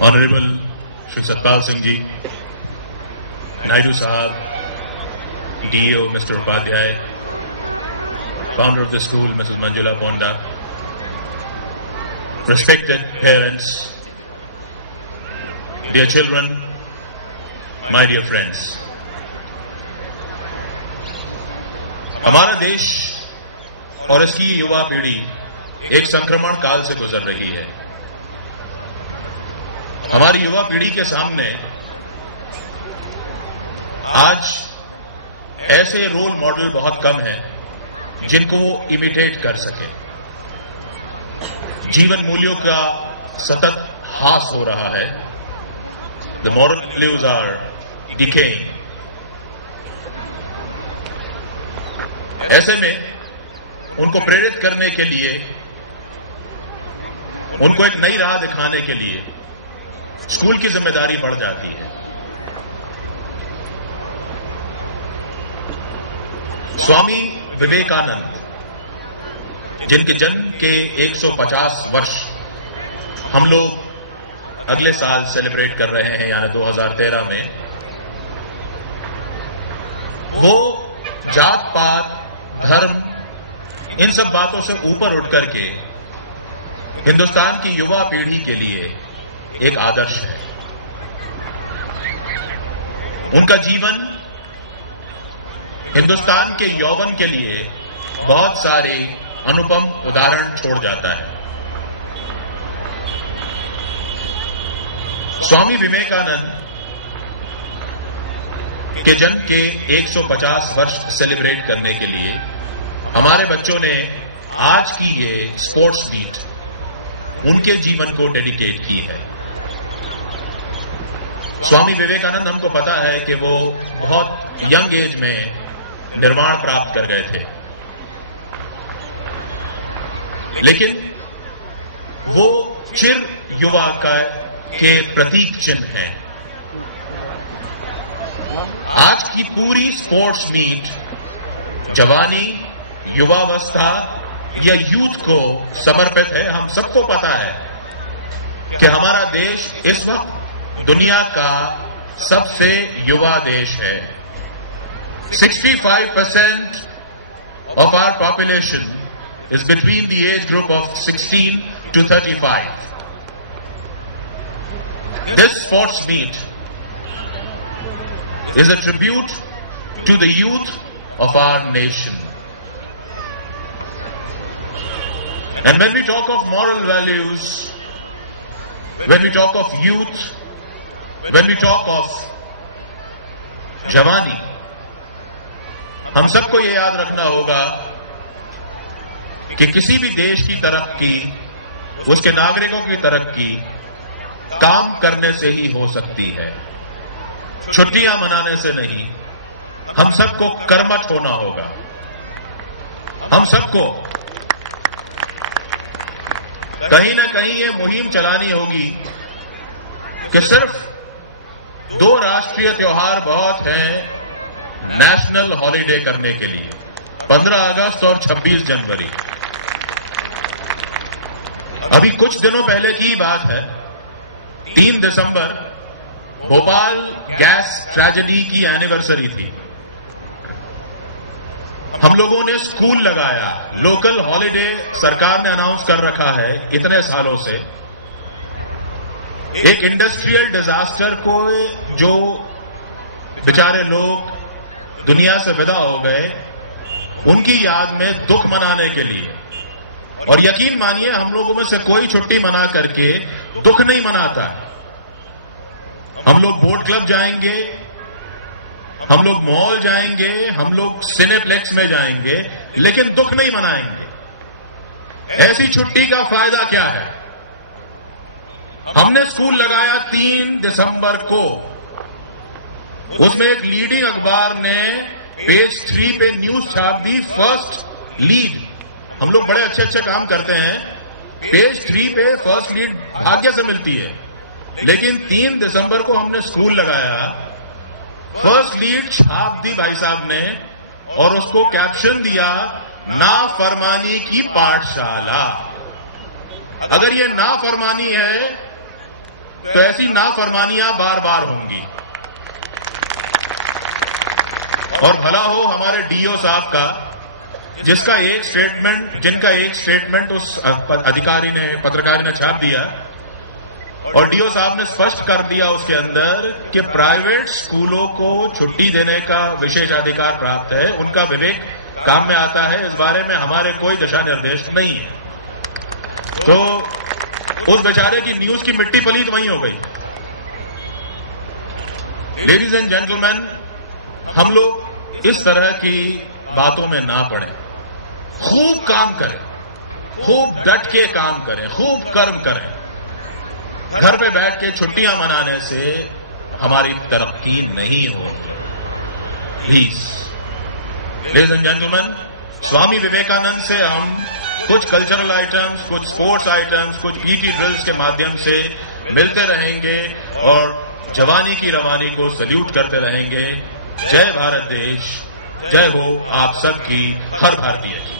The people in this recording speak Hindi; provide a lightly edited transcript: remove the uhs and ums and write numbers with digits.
Honorable Shri Satpal Singh Ji, Naidu Sahab, DEO Mr. Upadhyay, founder of the school Mrs. Manjula Bonda, respected parents, dear children, my dear friends. हमारा देश और इसकी युवा पीढ़ी एक संक्रमण काल से गुजर रही है। हमारी युवा पीढ़ी के सामने आज ऐसे रोल मॉडल बहुत कम हैं जिनको वो इमिटेट कर सके। जीवन मूल्यों का सतत ह्रास हो रहा है। The moral values are decaying. ऐसे में उनको प्रेरित करने के लिए, उनको एक नई राह दिखाने के लिए स्कूल की जिम्मेदारी बढ़ जाती है। स्वामी विवेकानंद, जिनके जन्म के 150 वर्ष हम लोग अगले साल सेलिब्रेट कर रहे हैं, यानी 2013 में, वो जात पात, धर्म, इन सब बातों से ऊपर उठ करके हिंदुस्तान की युवा पीढ़ी के लिए एक आदर्श है। उनका जीवन हिंदुस्तान के यौवन के लिए बहुत सारे अनुपम उदाहरण छोड़ जाता है। स्वामी विवेकानंद के जन्म के 150 वर्ष सेलिब्रेट करने के लिए हमारे बच्चों ने आज की ये स्पोर्ट्स मीट उनके जीवन को डेडिकेट की है। स्वामी विवेकानंद, हमको पता है कि वो बहुत यंग एज में निर्वाण प्राप्त कर गए थे, लेकिन वो चिर युवा के प्रतीक चिन्ह हैं। आज की पूरी स्पोर्ट्स मीट जवानी, युवावस्था या यूथ को समर्पित है। हम सबको पता है कि हमारा देश इस वक्त दुनिया का सबसे युवा देश है। 65% of our population is between the age group of 16 to 35. This sports meet is a tribute to the youth of our nation. And when we talk of moral values, when we talk of youth, when we talk of जवानी, हम सबको ये याद रखना होगा कि किसी भी देश की तरक्की, उसके नागरिकों की तरक्की काम करने से ही हो सकती है, छुट्टियां मनाने से नहीं। हम सबको कर्मठ होना होगा। हम सबको कहीं ना कहीं ये मुहिम चलानी होगी कि सिर्फ 2 राष्ट्रीय त्योहार बहुत हैं नेशनल हॉलिडे करने के लिए, 15 अगस्त और 26 जनवरी। अभी कुछ दिनों पहले की बात है, 3 दिसंबर भोपाल गैस ट्रेजेडी की एनिवर्सरी थी। हम लोगों ने स्कूल लगाया, लोकल हॉलिडे सरकार ने अनाउंस कर रखा है इतने सालों से। एक इंडस्ट्रियल डिजास्टर को जो बेचारे लोग दुनिया से विदा हो गए, उनकी याद में दुख मनाने के लिए, और यकीन मानिए हम लोगों में से कोई छुट्टी मना करके दुख नहीं मनाता है। हम लोग बोट क्लब जाएंगे, हम लोग मॉल जाएंगे, हम लोग सिनेप्लेक्स में जाएंगे, लेकिन दुख नहीं मनाएंगे। ऐसी छुट्टी का फायदा क्या है? हमने स्कूल लगाया 3 दिसंबर को। उसमें एक लीडिंग अखबार ने पेज 3 पे न्यूज छाप दी, फर्स्ट लीड। हम लोग बड़े अच्छे अच्छे काम करते हैं, पेज 3 पे फर्स्ट लीड भाग्य से मिलती है, लेकिन 3 दिसंबर को हमने स्कूल लगाया, फर्स्ट लीड छाप दी भाई साहब ने, और उसको कैप्शन दिया, नाफरमानी की पाठशाला। अगर ये नाफरमानी है तो ऐसी नाफरमानियां बार बार होंगी। और भला हो हमारे डीओ साहब का, जिनका एक स्टेटमेंट उस अधिकारी ने, पत्रकार ने छाप दिया और डीओ साहब ने स्पष्ट कर दिया उसके अंदर कि प्राइवेट स्कूलों को छुट्टी देने का विशेषाधिकार प्राप्त है, उनका विवेक काम में आता है, इस बारे में हमारे कोई दिशा निर्देश नहीं है। तो उस बेचारे की न्यूज की मिट्टी पलीत वहीं हो गई। लेडीज एंड जेंटलमैन, हम लोग इस तरह की बातों में ना पड़े, खूब काम करें, खूब डट के काम करें, खूब कर्म करें। घर पे बैठ के छुट्टियां मनाने से हमारी तरक्की नहीं होगी। Please ladies and gentleman, Swami Vivekananda से हम कुछ कल्चरल आइटम्स, कुछ स्पोर्ट्स आइटम्स, कुछ पीटी ड्रिल्स के माध्यम से मिलते रहेंगे और जवानी की रवानी को सल्यूट करते रहेंगे। जय भारत देश, जय हो आप सबकी, हर भारतीय की।